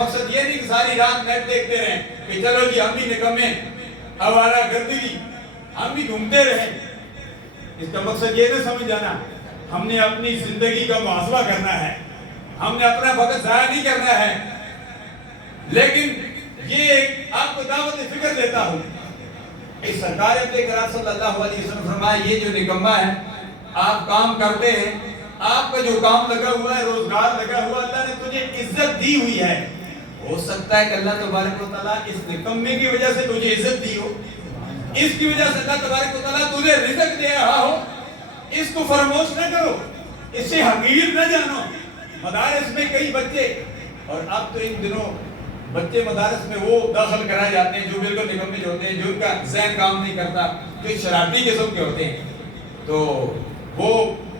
مقصد یہ نہیں کہ ساری رات نیٹ دیکھتے رہیں کہ چلو جی ہم بھی نکمے آوارہ گردگی ہم بھی گھومتے رہیں. اس کا مقصد یہ نہ سمجھ جانا ہم نے اپنی زندگی کا محاسبہ کرنا ہے, ہم نے اپنا وقت ضائع نہیں کرنا ہے. لیکن یہ آپ کو دعوت فکر دیتا ہوں. ایک سرکار اکرام صلی اللہ علیہ وسلم فرمایا یہ جو نکمہ ہے آپ کام کرتے ہیں, آپ کا جو کام لگا ہوا ہے, روزگار لگا ہوا, اللہ نے تجھے عزت دی ہوئی ہے. ہو سکتا ہے کہ اللہ تبارک و تعالیٰ اس نکمے کی وجہ سے تجھے عزت دی ہو, اس کی وجہ سے اللہ تبارک و تعالیٰ تجھے رزق دے رہا ہو. اس کو فراموش نہ کرو, اس سے حقیر نہ جانو. مدارس میں کئی بچے, اور اب تو ان دنوں بچے مدارس میں وہ داخل کرائے جاتے ہیں جو بالکل نکمے جو ہوتے ہیں, جو ان کا ذہن کام نہیں کرتا, جو شرارتی قسم کے ہوتے ہیں. تو وہ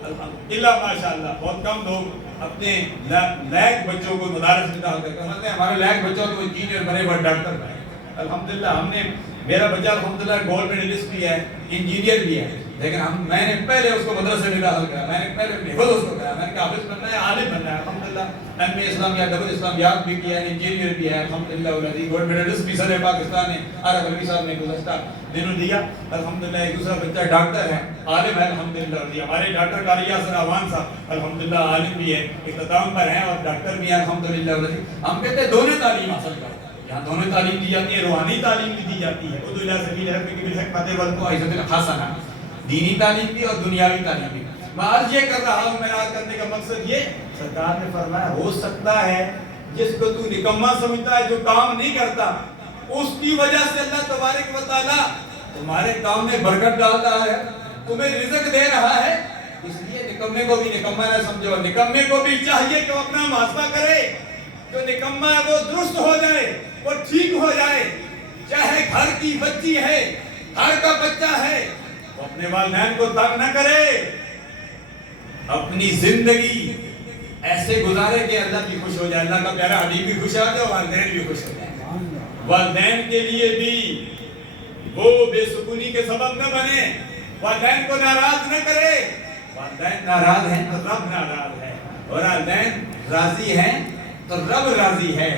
اللہ ماشاءاللہ بہت کم لوگ اپنے لائق بچوں کو مدارس میں داخل کرتے ہیں. ہمارے لائق بچوں کو انجینئر بنے اور ڈاکٹر بنے. الحمدللہ ہم نے, میرا بچہ الحمدللہ گولڈ میڈلسٹ بھی ہے, انجینئر بھی ہے, لیکن میں نے پہلے اس کو مدرسے میں داخل کرایا, میں نے پہلے حفظ اس کو کرایا, میں نے کہا حافظ بننا ہے, عالم بننا ہے. الحمدللہ ایم اے اسلامیات, ڈبل اسلامیات بھی کیا ہے, انجینئر بھی ہے الحمدللہ. گولڈ میڈلسٹ بھی صدر پاکستان نے عارف علوی صاحب نے گزشتہ دنوں دیا الحمدللہ. ایک دوسرا بچہ ڈاکٹر ہے, عالم ہے الحمدللہ. ہمارے ڈاکٹر قاری یاسر اعوان صاحب الحمدللہ عالم بھی ہے, اختتام پر ہیں, اور ڈاکٹر بھی ہیں الحمدللہ. ہم کہتے ہیں دونوں تعلیم حاصل کرو. یہاں دونوں تعلیم دی جاتی ہے, روحانی تعلیم بھی دی جاتی ہے, ادعو الی سبیل ربک بالحکمۃ والموعظۃ الحسنہ, دینی تعلیم بھی اور دنیاوی تعلیم بھی. میں عرض یہ کر رہا ہوں, میرا عرض کرنے کا مقصد یہ, سرکار نے فرمایا ہو سکتا ہے جس کو تو نکما سمجھتا ہے, جو کام نہیں کرتا, اس کی وجہ سے اللہ تبارک و تعالیٰ تمہارے کام میں برکت ڈال رہا ہے, تمہیں رزق دے رہا ہے. اس لیے نکمے کو بھی نکما نہ سمجھو. نکمے کو بھی چاہیے کہ وہ اپنا محاسبہ کرے. جو نکما ہے وہ درست ہو جائے, وہ ٹھیک ہو جائے. چاہے گھر کی بچی ہے, گھر کا بچہ ہے, وہ اپنے والدین کو تنگ نہ کرے. اپنی زندگی ایسے گزارے کہ اللہ بھی خوش ہو جائے, اللہ کا پیارا حبیب بھی خوش ہو جائے, والدین بھی خوش ہو جائے. والدین کے لیے بھی وہ بے سکونی کے سبب نہ بنے, والدین کو ناراض نہ کرے. والدین ناراض ہیں تو رب ناراض ہے, اور والدین راضی ہیں تو رب راضی ہے.